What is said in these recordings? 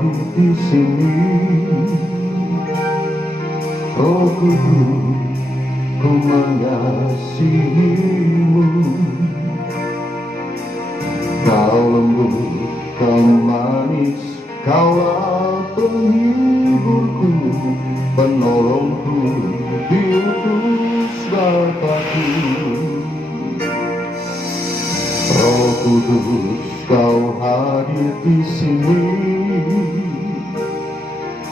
hadir di sini. Roh Kudus, ku mengasihimu. Kau lembut, kau manis, kaulah penghiburku, penolongku, diutus Bapa-Ku. Roh Kudus, kau hadir di sini.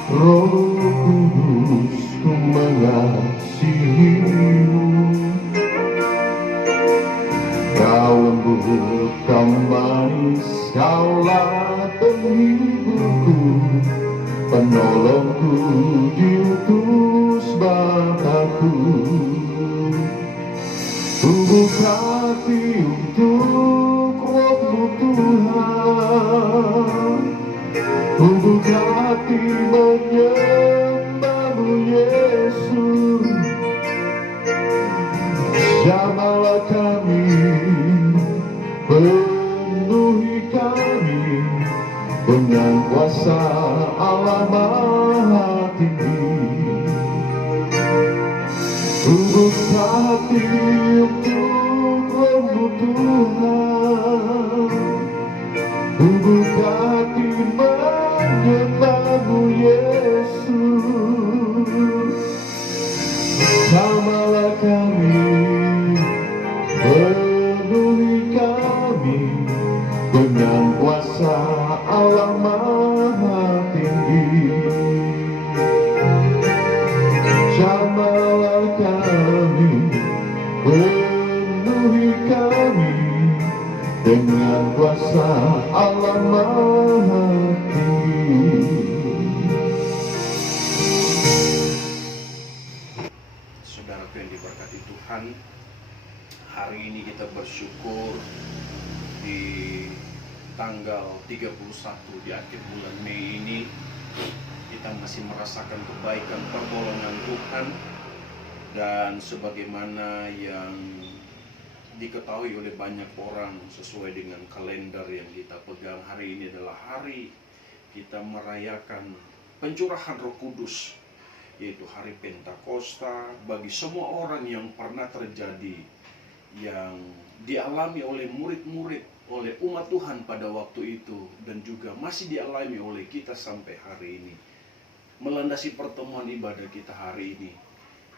Roh Kudus, ku mengasihimu. Kau lembut, kau manis, kaulah penghiburku, penolongku, diutus Bapa-Ku. Tubuh hati untuk Roh-Mu Tuhan, tubuh hati menyembah-Mu Yesus. Jamahlah kami, penuhi kami dengan kuasa Allah Maha Tinggi. Tubuh hati untuk Roh-Mu Tuhan, tubuh hati menyembah-Mu Yesus. Jamahlah kami, penuhi kami dengan kuasa Allah Maha Tinggi. Jamahlah kami, penuhi kami dengan kuasa Allah Maha Tinggi. Saudaraku yang diberkati Tuhan, hari ini kita bersyukur di tanggal 31 di akhir bulan Mei ini kita masih merasakan kebaikan pertolongan Tuhan. Dan sebagaimana yang diketahui oleh banyak orang sesuai dengan kalender yang kita pegang, hari ini adalah hari kita merayakan pencurahan Roh Kudus, yaitu hari Pentakosta. Bagi semua orang yang pernah terjadi, yang dialami oleh murid-murid, oleh umat Tuhan pada waktu itu, dan juga masih dialami oleh kita sampai hari ini. Melandasi pertemuan ibadah kita hari ini,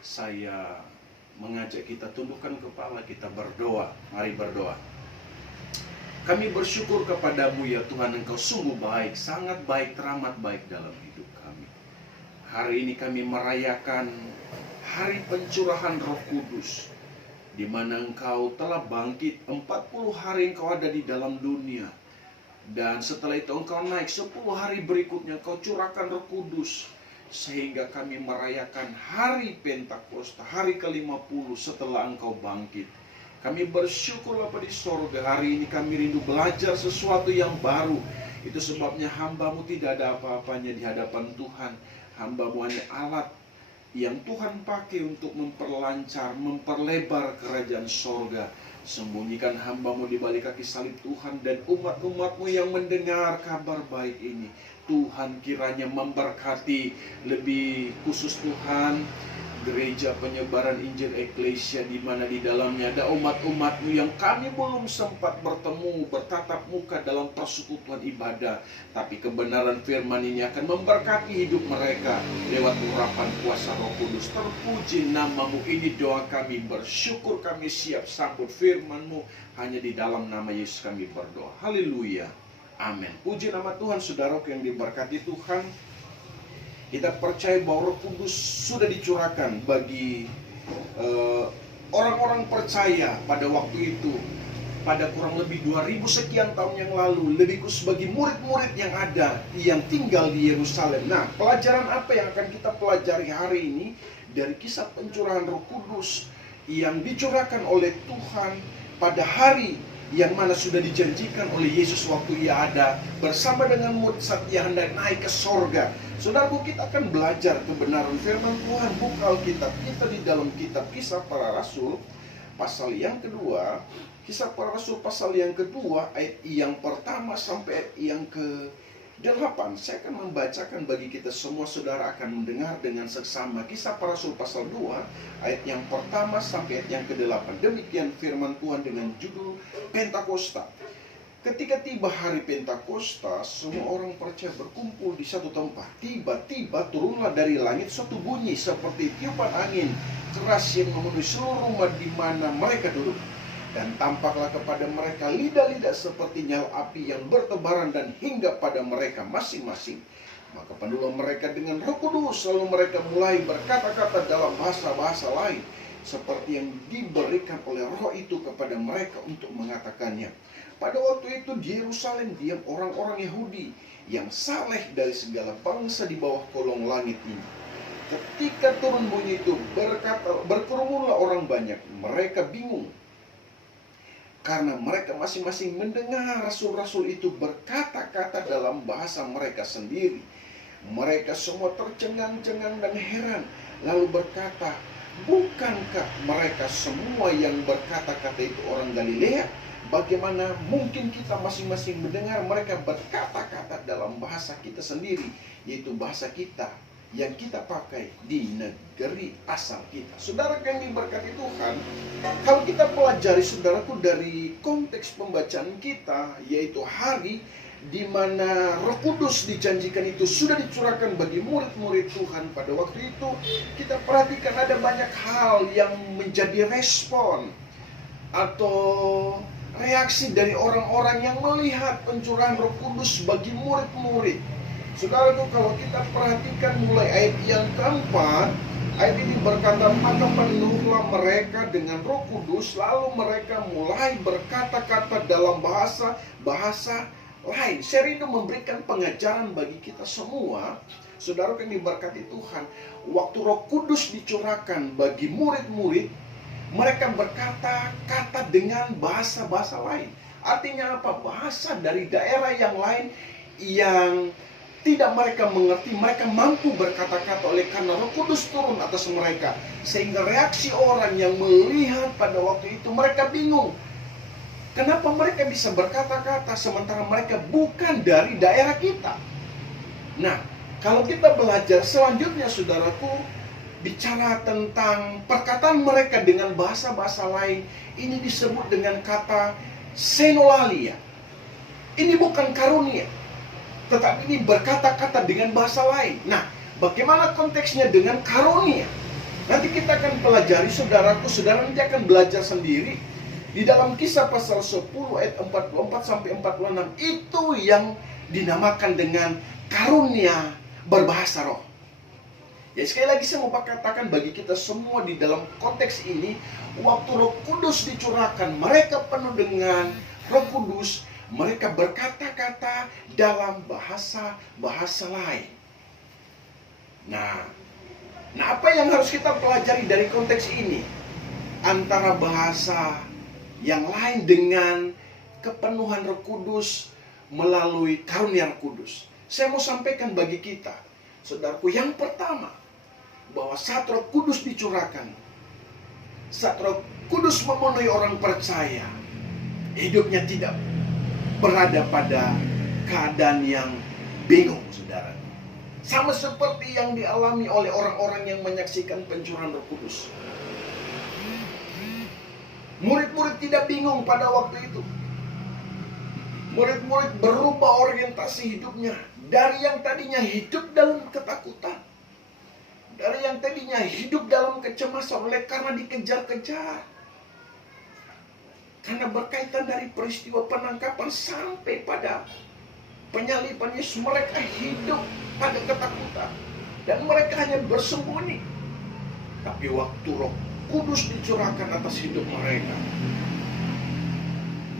saya mengajak kita tundukkan kepala, kita berdoa. Mari berdoa. Kami bersyukur kepadamu ya Tuhan, Engkau sungguh baik, sangat baik, teramat baik dalam hidup kami. Hari ini kami merayakan hari pencurahan Roh Kudus, di mana Engkau telah bangkit 40 hari Engkau ada di dalam dunia. Dan setelah itu Engkau naik 10 hari berikutnya Engkau curahkan Roh Kudus, sehingga kami merayakan hari Pentakosta, hari ke-50 setelah Engkau bangkit. Kami bersyukur Bapa di sorga, hari ini kami rindu belajar sesuatu yang baru. Itu sebabnya hamba-Mu tidak ada apa-apanya di hadapan Tuhan. Hamba-Mu hanya alat yang Tuhan pakai untuk memperlancar, memperlebar kerajaan sorga. Sembunyikan hamba-Mu di balik kaki salib Tuhan, dan umat-umat-Mu yang mendengar kabar baik ini, Tuhan kiranya memberkati lebih khusus Tuhan gereja penyebaran Injil Eklesia, di mana di dalamnya ada umat-umat-Mu yang kami belum sempat bertemu, bertatap muka dalam persekutuan ibadah. Tapi kebenaran firman ini akan memberkati hidup mereka lewat urapan kuasa Roh Kudus. Terpuji nama-Mu, ini doa kami. Bersyukur kami siap sambut firman-Mu. Hanya di dalam nama Yesus kami berdoa. Haleluya. Amin. Puji nama Tuhan. Saudaraku yang diberkati Tuhan, kita percaya bahwa Roh Kudus sudah dicurahkan bagi orang-orang percaya pada waktu itu, pada kurang lebih 2000 sekian tahun yang lalu, lebih khusus bagi murid-murid yang ada, yang tinggal di Yerusalem. Nah, pelajaran apa yang akan kita pelajari hari ini dari kisah pencurahan Roh Kudus yang dicurahkan oleh Tuhan pada hari yang mana sudah dijanjikan oleh Yesus waktu Ia ada bersama dengan murid saat Ia hendak naik ke sorga. Saudaraku, kita akan belajar kebenaran firman Tuhan. Buka Alkitab kita di dalam kitab Kisah Para Rasul pasal yang kedua. Kisah Para Rasul pasal yang kedua, ayat yang pertama sampai ayat yang ke 8, saya akan membacakan bagi kita semua, saudara akan mendengar dengan seksama Kisah Para Rasul pasal 2 ayat yang pertama sampai ayat yang ke-8. Demikian firman Tuhan dengan judul Pentakosta. Ketika tiba hari Pentakosta, semua orang percaya berkumpul di satu tempat. Tiba-tiba turunlah dari langit suatu bunyi seperti tiupan angin keras yang memenuhi seluruh rumah di mana mereka duduk. Dan tampaklah kepada mereka lidah-lidah seperti nyala api yang bertebaran dan hingga pada mereka masing-masing. Maka penuhlah mereka dengan Roh Kudus, lalu mereka mulai berkata-kata dalam bahasa-bahasa lain, seperti yang diberikan oleh Roh itu kepada mereka untuk mengatakannya. Pada waktu itu di Yerusalem diam orang-orang Yahudi yang saleh dari segala bangsa di bawah kolong langit ini. Ketika turun bunyi itu, berkerumunlah orang banyak. Mereka bingung, karena mereka masing-masing mendengar rasul-rasul itu berkata-kata dalam bahasa mereka sendiri. Mereka semua tercengang-cengang dan heran, lalu berkata, bukankah mereka semua yang berkata-kata itu orang Galilea? Bagaimana mungkin kita masing-masing mendengar mereka berkata-kata dalam bahasa kita sendiri, yaitu bahasa kita yang kita pakai di negeri asal kita. Saudara yang diberkati Tuhan, kalau kita pelajari, saudaraku, dari konteks pembacaan kita, yaitu hari di mana Roh Kudus dijanjikan itu sudah dicurahkan bagi murid-murid Tuhan pada waktu itu, kita perhatikan ada banyak hal yang menjadi respon atau reaksi dari orang-orang yang melihat pencurahan Roh Kudus bagi murid-murid. Saudara itu, kalau kita perhatikan mulai ayat yang keempat, ayat ini berkata, maka penuhlah mereka dengan Roh Kudus, lalu mereka mulai berkata-kata dalam bahasa lain. Saya rindu memberikan pengajaran bagi kita semua, saudara yang diberkati Tuhan. Waktu Roh Kudus dicurahkan bagi murid-murid, mereka berkata-kata dengan bahasa-bahasa lain. Artinya apa? Bahasa dari daerah yang lain yang tidak mereka mengerti, mereka mampu berkata-kata oleh karena Roh Kudus turun atas mereka. Sehingga reaksi orang yang melihat pada waktu itu, mereka bingung. Kenapa mereka bisa berkata-kata sementara mereka bukan dari daerah kita? Nah, kalau kita belajar selanjutnya, saudaraku, bicara tentang perkataan mereka dengan bahasa-bahasa lain, ini disebut dengan kata senolalia. Ini bukan karunia, tetapi ini berkata-kata dengan bahasa lain. Nah, bagaimana konteksnya dengan karunia? Nanti kita akan pelajari, saudaraku. Saudara nanti akan belajar sendiri di dalam Kisah pasal 10 ayat 44 sampai 46. Itu yang dinamakan dengan karunia berbahasa roh. Ya, sekali lagi saya mau katakan bagi kita semua di dalam konteks ini, waktu Roh Kudus dicurahkan, mereka penuh dengan Roh Kudus, mereka berkata-kata dalam bahasa lain. Nah, apa yang harus kita pelajari dari konteks ini? Antara bahasa yang lain dengan kepenuhan Roh Kudus melalui karunia Roh Kudus. Saya mau sampaikan bagi kita, saudaraku, yang pertama, bahwa saat Roh Kudus dicurahkan, saat Roh Kudus memenuhi orang percaya, hidupnya tidak berada pada keadaan yang bingung, saudara. Sama seperti yang dialami oleh orang-orang yang menyaksikan pencurahan Roh Kudus. Murid-murid tidak bingung pada waktu itu. Murid-murid berubah orientasi hidupnya. Dari yang tadinya hidup dalam ketakutan, dari yang tadinya hidup dalam kecemasan oleh karena dikejar-kejar, karena berkaitan dari peristiwa penangkapan sampai pada penyaliban Yesus, mereka hidup pada ketakutan dan mereka hanya bersembunyi. Tapi waktu Roh Kudus dicurahkan atas hidup mereka,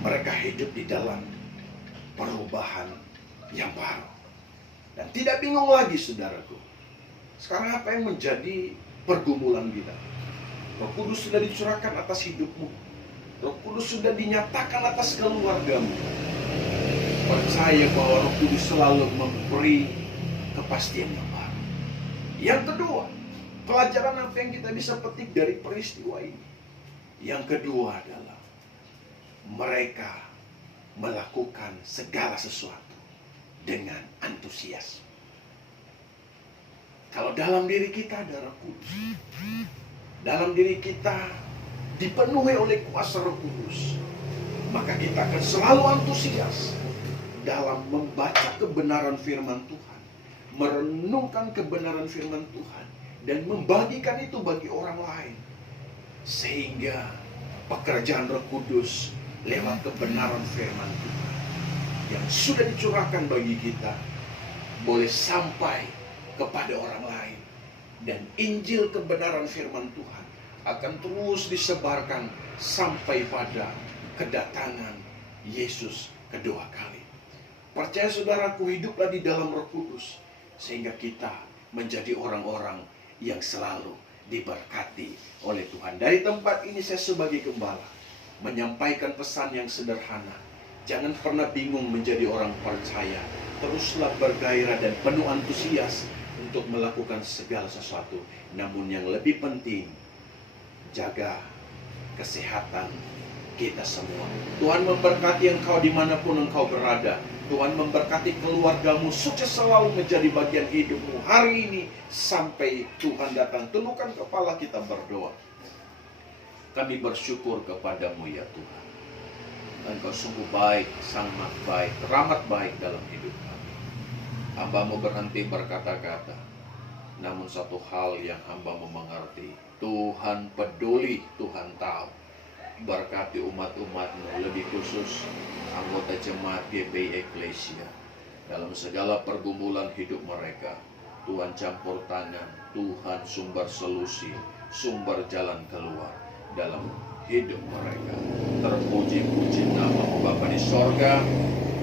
mereka hidup di dalam perubahan yang baru dan tidak bingung lagi, saudaraku. Sekarang apa yang menjadi pergumulan kita? Roh Kudus sudah dicurahkan atas hidupmu. Roh Kudus sudah dinyatakan atas keluargamu. Percaya bahwa Roh Kudus selalu memberi kepastian yang baru. Yang kedua, pelajaran apa yang kita bisa petik dari peristiwa ini? Yang kedua adalah mereka melakukan segala sesuatu dengan antusias. Kalau dalam diri kita ada Roh Kudus, dalam diri kita dipenuhi oleh kuasa Roh Kudus, maka kita akan selalu antusias dalam membaca kebenaran firman Tuhan, merenungkan kebenaran firman Tuhan, dan membagikan itu bagi orang lain. Sehingga pekerjaan Roh Kudus lewat kebenaran firman Tuhan yang sudah dicurahkan bagi kita boleh sampai kepada orang lain. Dan Injil kebenaran firman Tuhan akan terus disebarkan sampai pada kedatangan Yesus kedua kali. Percaya saudaraku, hiduplah di dalam Roh Kudus, sehingga kita menjadi orang-orang yang selalu diberkati oleh Tuhan. Dari tempat ini saya sebagai gembala menyampaikan pesan yang sederhana. Jangan pernah bingung menjadi orang percaya. Teruslah bergairah dan penuh antusias untuk melakukan segala sesuatu. Namun yang lebih penting, jaga kesehatan kita semua. Tuhan memberkati engkau dimanapun engkau berada. Tuhan memberkati keluargamu, sukses selalu menjadi bagian hidupmu hari ini sampai Tuhan datang. Tundukkan kepala, kita berdoa. Kami bersyukur kepadamu ya Tuhan. Engkau sungguh baik, sangat baik, teramat baik dalam hidup kami. Hamba-Mu berhenti berkata-kata, namun satu hal yang hamba-Mu mengerti, Tuhan peduli, Tuhan tahu. Berkati umat-umat-Mu, lebih khusus anggota jemaat GBI Eklesia. Dalam segala pergumulan hidup mereka, Tuhan campur tangan, Tuhan sumber solusi, sumber jalan keluar dalam hidup mereka. Terpuji-puji nama-Mu Bapa di sorga.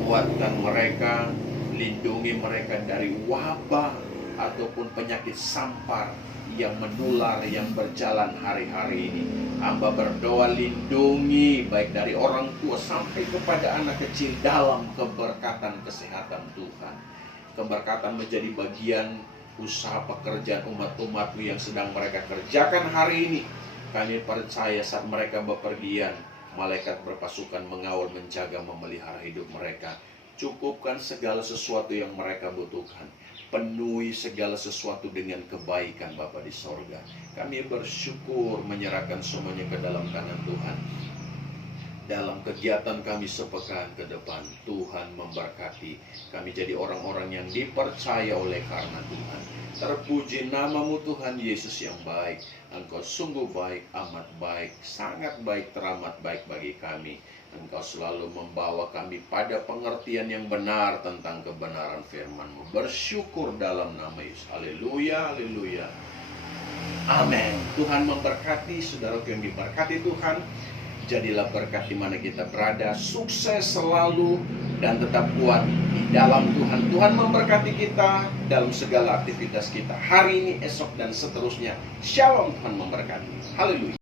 Kuatkan mereka, lindungi mereka dari wabah ataupun penyakit sampar yang menular, yang berjalan hari-hari ini. Hamba berdoa, lindungi baik dari orang tua sampai kepada anak kecil dalam keberkatan kesehatan Tuhan. Keberkatan menjadi bagian usaha pekerjaan umat-umat-Mu yang sedang mereka kerjakan hari ini. Kami percaya saat mereka bepergian, malaikat berpasukan mengawal, menjaga, memelihara hidup mereka. Cukupkan segala sesuatu yang mereka butuhkan. Penuhi segala sesuatu dengan kebaikan Bapa di sorga. Kami bersyukur menyerahkan semuanya ke dalam tangan Tuhan. Dalam kegiatan kami sepekan ke depan, Tuhan memberkati. Kami jadi orang-orang yang dipercaya oleh karena Tuhan. Terpuji nama-Mu Tuhan Yesus yang baik. Engkau sungguh baik, amat baik, sangat baik, teramat baik bagi kami. Engkau selalu membawa kami pada pengertian yang benar tentang kebenaran firman-Mu. Bersyukur dalam nama Yesus. Haleluya, haleluya. Amin. Tuhan memberkati, saudaraku yang diberkati Tuhan. Jadilah berkat di mana kita berada. Sukses selalu dan tetap kuat di dalam Tuhan. Tuhan memberkati kita dalam segala aktivitas kita hari ini, esok, dan seterusnya. Shalom, Tuhan memberkati. Haleluya.